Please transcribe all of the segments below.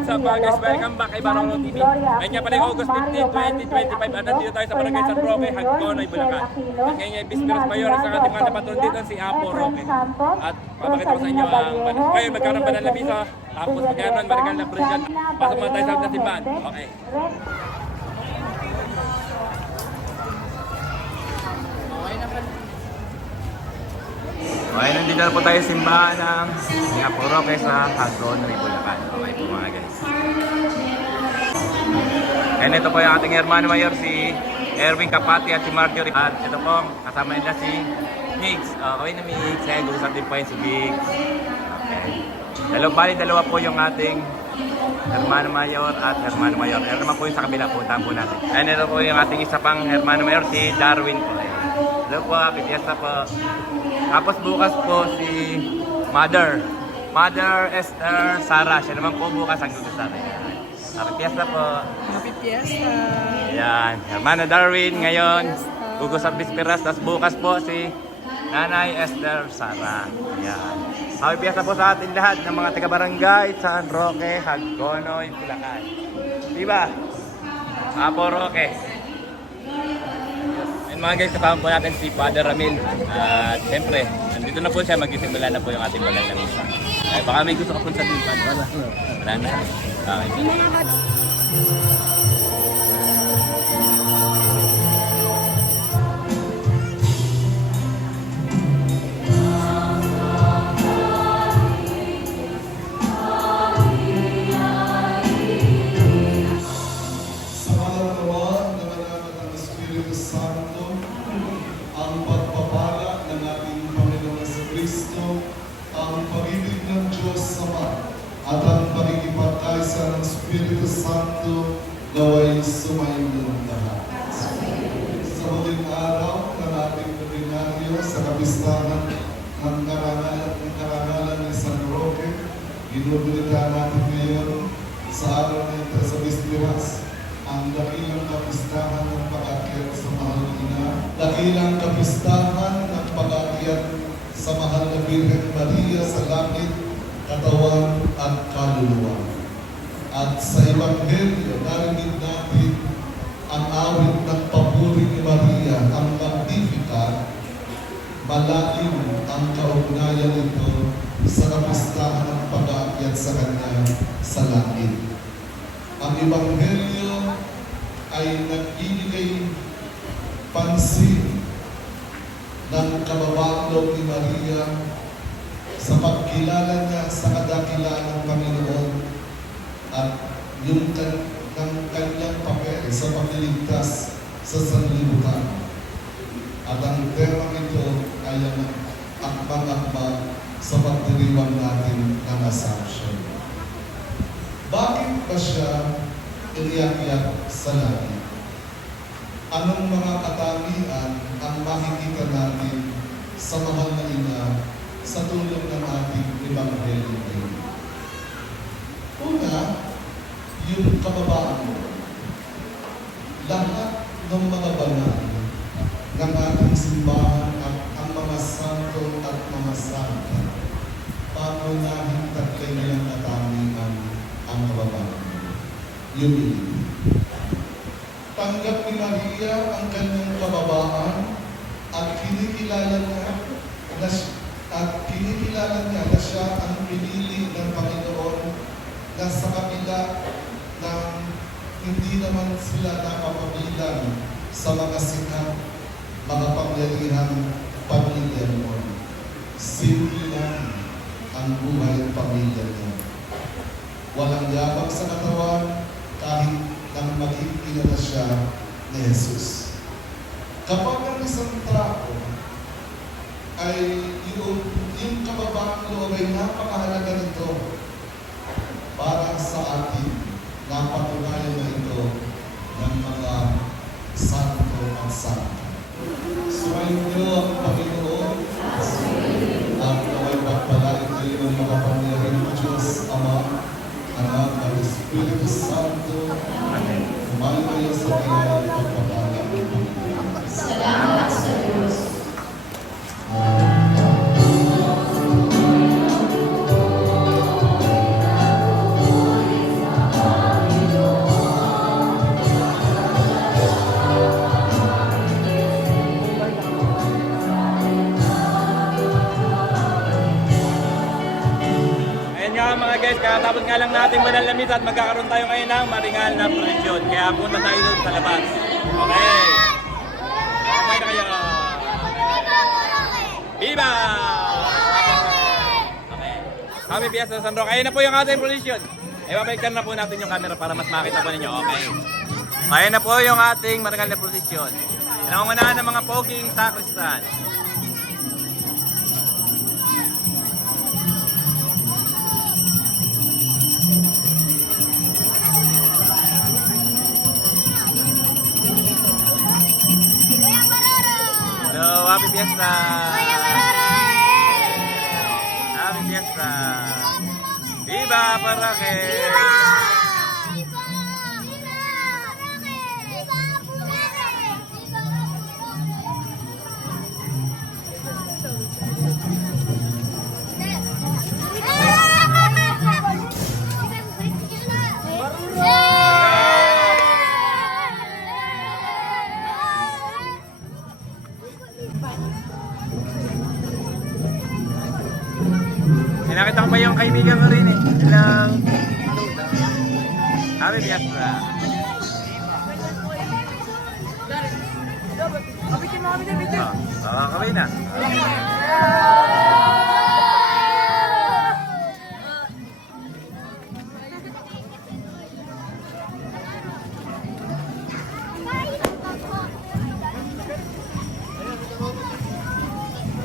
What's up mga guys? Welcome back kay Barolo TV. Ngayon nga pala yung August 15, 2025 at nandito tayo sa Barangay San Roque, Hagconoy, Bulacan. At ngayon yung Bisperos Mayores ang ating mga napatulong dito si Apo Roque. At papakita ko sa inyo ang ngayon magkaroon ba ng labisa, tapos magkaroon marigal na presyon. Pasok muna tayo sa loob ng simbahan. Okay. Okay, nandito na po tayo sa simbahan ng Apo Roque sa Hagconoy, Bulacan. Okay po mga guys. And ito po yung ating hermano mayor, si Erwin Kapati at si Marjorie. At ito po, kasama nila si Migs. Okay na Migs. Kaya gusto din po yung si Migs. Okay. Dalawa po yung ating hermano mayor at hermano mayor. Ito naman po yung sa kabila, puntahan po natin. And ito po yung ating isa pang hermano mayor, si Darwin po. Hello po, happy fiesta po. Tapos bukas po si Mother Esther Sara. Siya naman po bukas ang gugustuhan. Happy fiesta po. Happy fiesta. Ayan, hermano Darwin ngayon. Gugusap Bisperas. Tapos bukas po si Nanay Esther Sara. Ayan. Happy fiesta po sa ating lahat ng mga taga-barangay San Roque, Hagconoy, Bulacan. Diba? Apo Roque. Mga guys, kasama po natin si Father Ramil. At siyempre, nandito na po siya, magsisimula na po yung ating bagal na misa. Ay, baka may gusto ka po sa timpan. Wala na. Okay. Ang pag-ibig ng Diyos Ama at ang pagkikipagkaisa ng Espiritu Santo naway sumainyo lahat. Sa huling araw ng ating ordinaryo sa kapistahan ng karangalan ng San Roque, ginugulita natin ngayon sa araw na ito sa Bisperas ang dakilang kapistahan ng pag-akyat sa mahal ina, dakilang kapistahan ng pag-akyat sa mahal na Birhen Maria sa langit, katawan at kaluluwa. At sa Ebanghelyo, narinig natin ang awit ng papuri ni Maria, ang Magnificat. Malalim ang kaugnayan nito sa kapistahan ng pag-aakyat sa kanya sa langit. Ang Ebanghelyo ay nagbibigay pansin ng kababang loob ni Maria sa pagkilala niya sa kadakilaan ng Panginoon at yung kanyang papel sa pagliligtas sa sanlibutan. At ang tema nito ay ang akbang-akbang sa pagdiriwang natin ng Assumption. Bakit ba siya iniyak-iyak sa langit? Anong mga katangian ang makikita natin sa mahal na ina sa tulong ng ating Ebanghelyo ngayon? Una, yung kababaan mo. Lahat ng mga banal ng ating simbahan at ang mga santo at mga santa, pangunahing tatlay nilang katangian ang kababaan mo. Yung ilim. Tanggap ni Maria ang kanyang kababaan at kinikilala niya na siya ang pinili ng Panginoon na sa kabila ng hindi naman sila nakapabilang sa mga sikat, mga pangyarihang pamilya noon. Simple lang ang buhay ng pamilya niya. Walang yabang sa katawan kahit nang maging kilala siya ni Jesus. Kapag ang isang tao ay yung kababang loob ay napakahalaga nito para sa atin, napatunayan na ito ng mga santo at santa. Sumayin niyo ang Panginoon at naway pagpalain kayo ng mga pangyarihan ng Diyos Ama, Anak at Espiritu Santo. Kumain kayo sa kanyang pagpapala. Salamat sa Diyos. nga lang nating manalamis at magkakaroon tayo ngayon ng maringal na presyon. Kaya punta tayo doon sa labas. Okay. Okay na kayo. Viva! Okay. Happy Fiesta San Roque. Ayun na po yung ating presyon. Babalikan na po natin yung camera para mas makita po ninyo. Okay. Ayun na po yung ating maringal na presyon. Pinangungunahan ng mga poging sakristan. Hello, happy fiesta! Happy fiesta! Viva Parake! Nakita ko pa yung kaibigan ko rin eh. Ilang... Happy Fiesta. Kawin na.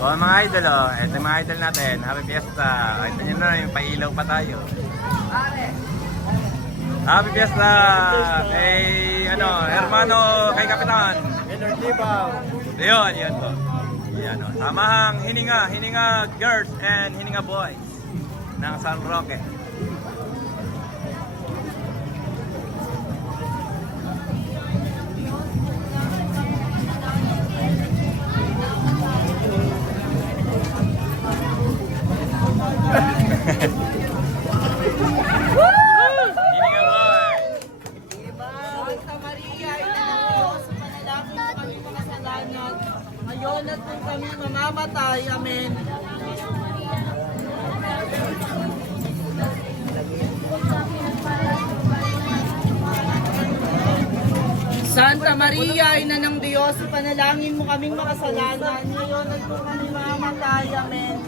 Oh, mga idol, oh. Ito yung mga idol natin. Happy Fiesta. Ito nyo na, yung pailaw pa tayo. Happy Fiesta! Kay, hermano, kay Kapitan. Yun, yun po. Yan, oh. Samahang Hininga Girls and Hininga Boys ng San Roque. Hininga Boys. Santa Maria, ina ng Diyos, panalangin mo kami mga kasalanan. Ngayon at kung kami mamamatay. Amen. Santa Maria, ina ng Diyos, panalangin mo kaming makasalanan. Ngayon at kung kami mamamatay. Amen.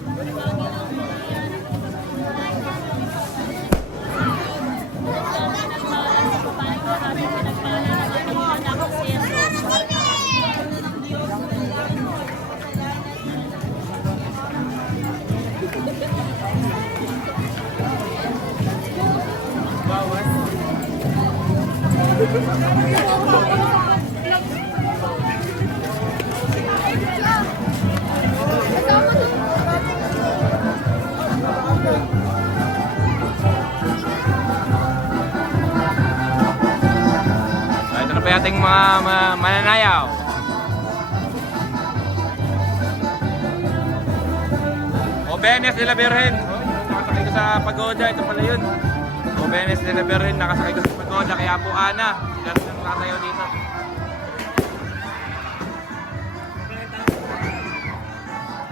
Ito na po yung ating mga mananayaw. Obenes de la Virgen. Nakasakay ko sa pagoda. Ito pala yun. Obenes de la Virgen. Nakasakay ko sa pagoda. Kaya po Ana. Ganun lang nakatayo dito.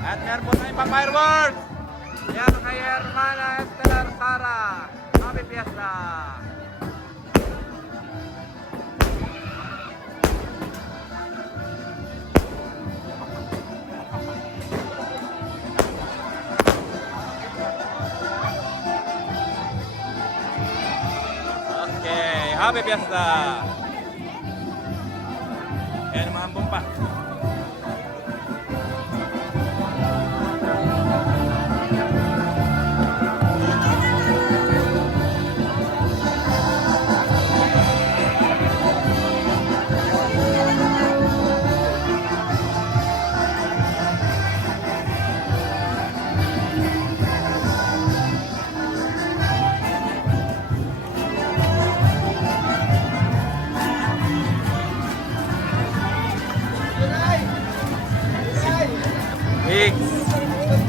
At meron po tayong pa-fireworks. Yan kay Hermana Estelar Sara. Happy Fiesta! Okay, Happy Fiesta! Yan mga bomba.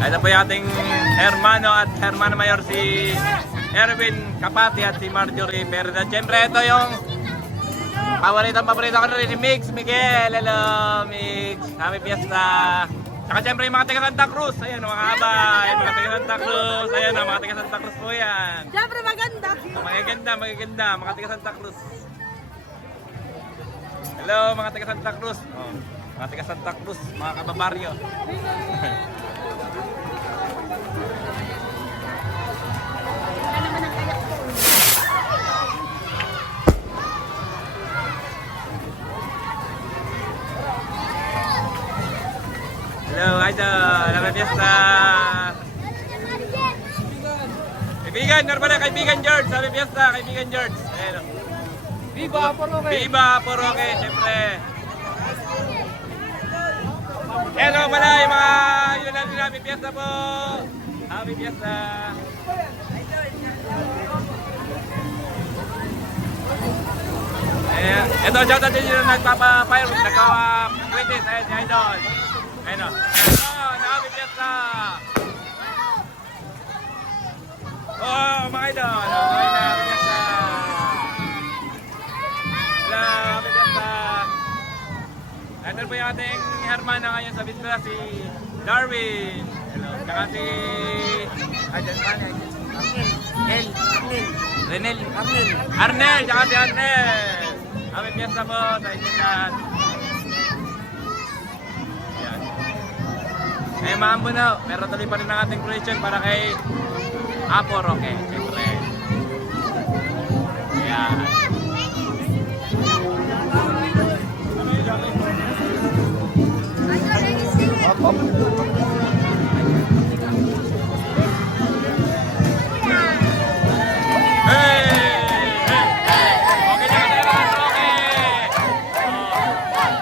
Ito po yung ating hermano at hermano mayor si Erwin Kapati at si Marjorie Pereda. Siyempre ito yung paborito ko na rin si Mix Miguel. Hello Mix! Happy Fiesta! Saka siyempre yung mga taga Santa Cruz. Ayan, mga aba. Ayan, mga taga Santa Cruz. Ayan, mga taga Santa Cruz po yan. Siyempre maganda. Magaganda. Mga taga Santa Cruz. Hello, mga taga Santa Cruz. Oh, mga taga Santa Cruz, mga kababaryo. Hello, idol. Happy Fiesta. Kaibigan, normal na kaibigan George. Happy Fiesta, kaibigan George. Ayan. Viva Poroke! Viva Poroke, siyempre. Hello pala yung mga yun natin. Happy Fiesta po. Happy Fiesta. Ito, shoutout din yung nagpapa-fireworks, nagpapa-quizzes. Ayan, si idol. Ayun o. Happy Fiesta! Oh, mga idol. Okay na, Happy Fiesta. Hello, Happy Fiesta. Ito po yung ating hermana ngayon sa Bistra, si Darwin. Hello. Tsaka si... Renel. Arnel, tsaka si Arnel. Happy Fiesta po sa inyo lahat. Eh, maambo na, pero tuloy pa rin ang ating question para kay Apo Roque, siyempre. Ayan. Okay na ka Don Roque!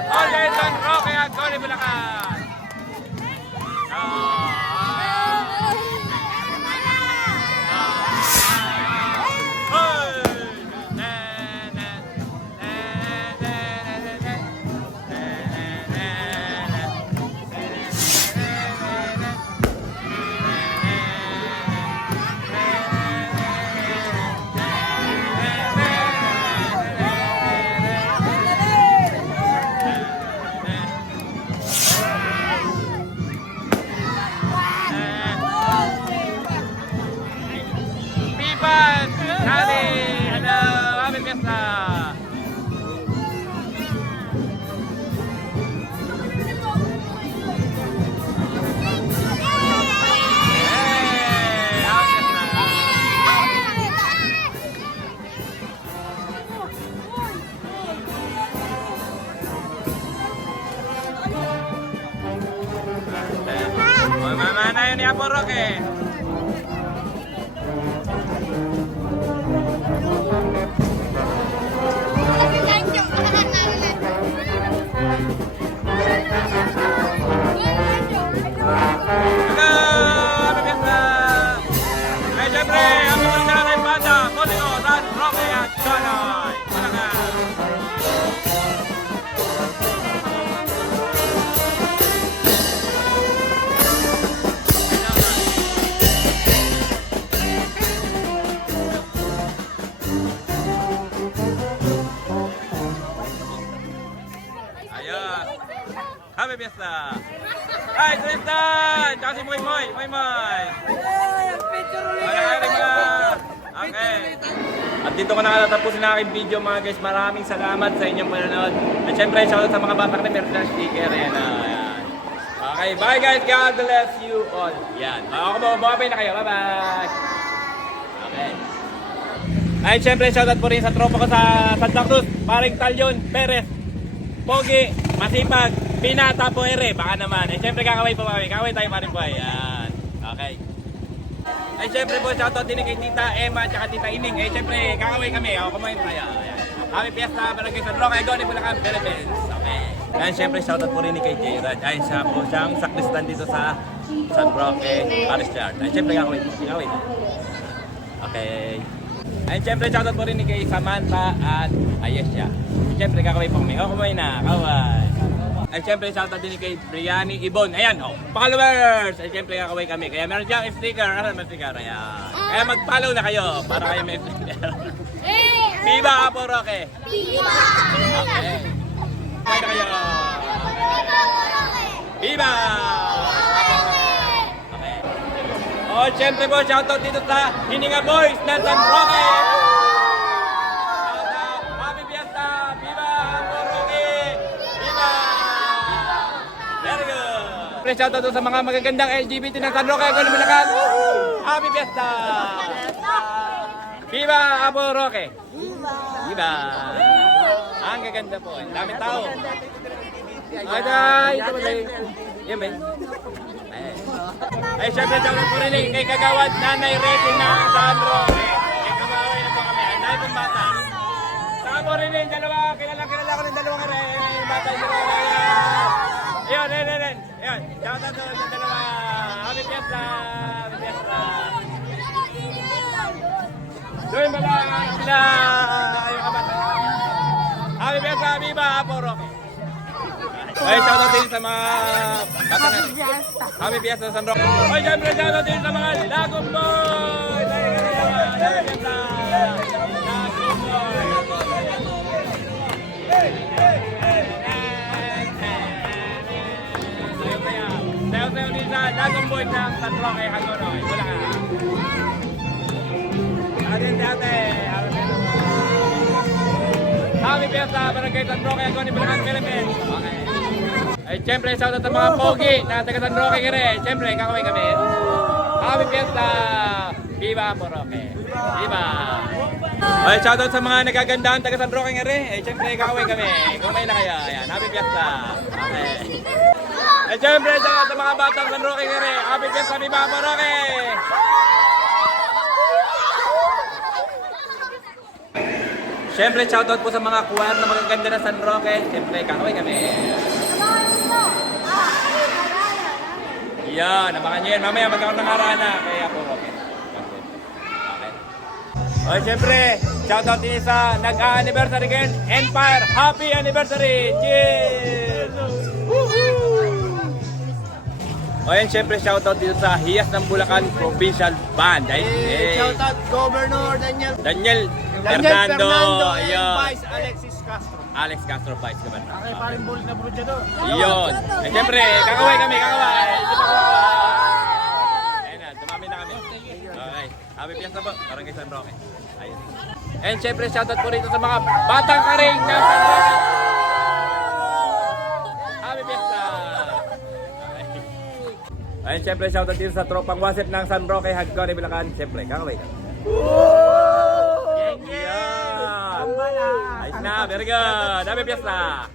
Okay, Don Roque at Connie Bulacan! Pipan! Kali! Hello! Happy Fiesta! Hey! Happy Fiesta! Mamana yun ni Apo Roque! Happy Fiesta! Hi, Tristan! Tsaka si Moy Moy! Moy Moy! Okay. At dito ko nakatapusin na aking video mga guys. Maraming salamat sa inyong panonood. At syempre, shoutout sa mga batang na meron na sticker. Ayan. Okay, bye guys. God bless you all. Yan. Ako mo, bumabay na kayo. Bye-bye! Okay. Ay, syempre, shoutout po rin sa tropa ko sa Santa Cruz. Paring Talyon, Perez, Pogi, Masipag, Pinata po ere, baka naman. Eh, syempre kakaway po kami. Kakaway tayo pa rin po. Ayan. Okay. Ay, syempre po, shoutout din kay Tita Emma at Tita Ining. Eh, syempre, kakaway kami. Ako kumain tayo. Ayan. Happy Fiesta, Barangay San Roque, Goni, Bulacan, Philippines. Okay. Ayan, syempre, shoutout po rin kay J. Raj. Ayan, siya po siyang sakristan dito sa San Roque, Parish Church. Ayan, syempre, kakaway po. Kakaway po. Okay. Ayan, syempre, shoutout po rin kay Samantha at Ayesha. Siyempre, kakaway po kami. O, kumain na. Kaway. Ay, siyempre, shoutout din kay Brianny Ibon. Ayan, oh, followers! Ay, siyempre, kakaway kami. Kaya meron siyang sticker. Ano naman sticker? Ayan. Kaya mag-follow na kayo para kayo may sticker. Viva Apo Roque! Viva! Okay. Kaya na kayo. Viva! Okay. Oh, syempre po, shoutout dito sa Hininga Boys ng San Roque! Shoutout, Happy Fiesta! Viva! Apo Roque! Viva! Very good! Shoutout doon sa mga magagandang LGBT ng San Roque, Agone, Bulacan! Happy Fiesta! Viva! Apo Roque! Viva! Ang gaganda po. Ang daming tao. Ay, ito ba tayo? Yan ba? Ay, syempre, shoutout po rin kay Kagawad Nanay Reti ng San Roque. Kay Kamaway na po kami. Ang dahil pong bata. Saka po rin yung dalawa. Kilala ko ng dalawang bata. Ayun. Ayun. Shoutout doon sa dalawa. Happy Fiesta. Happy Fiesta. Doon ba lang sila? Ayun ka bata. Happy Fiesta. Viva Apo Roque. Ay, shoutout din sa mga bata na. Happy Fiesta sa San Roque. Ay, syempre, shoutout din sa mga Lagom Boys! Happy Fiesta! Lagom Boys! Sayo din sa Lagom Boys ng San Roque, Hagonoy. Wala ka. Atin dati. Happy Fiesta! Barangay San Roque, Hagonoy, Bulacan, Philippines. Okay. Ay, siyempre, shoutout sa mga pogi na taga San Roque kere. Siyempre, kakaway kami. Happy Fiesta! Viva Apo Roque! Viva! Ay, shoutout sa mga nagagandaan taga San Roque kere. Ay, siyempre, kakaway kami. Kumay na kayo. Ayan, Happy Fiesta! Okay. Ay, siyempre, shoutout sa mga batang San Roque kere. Happy Fiesta! Viva Apo Roque! Siyempre, shoutout po sa mga choir na magaganda na San Roque. Siyempre, kakaway kami. Yan, abangan nyo yan. Mamaya magkakaroon ng arana. Kaya po, okay. Okay, siyempre, shoutout din sa nag-anniversary girl, Empire. Happy anniversary! Cheers! O yan, siyempre, shoutout dito sa Hiyas ng Bulacan Provincial Band. Ay, Shoutout Governor Daniel Fernando. and Ayun. Vice Alexis Castro. Alex Castro Vice Governor. Okay, paring bull na brudyador. Yun. Eh, siyempre, kakaway kami, kakaway. Hindi pa kakaway. Ayun na, dumami na kami. Okay. Happy Fiesta po, Barangay San Roque. Ayun. And siyempre, shoutout po rito sa mga batang karing ng San Roque. Happy Fiesta. Okay. Ayun, siyempre, shoutout dito sa tropang wasip ng San Roque, Hagonoy, Bulacan. Siyempre, kakaway kami. Yeah. Ayos na, very good. Happy Fiesta.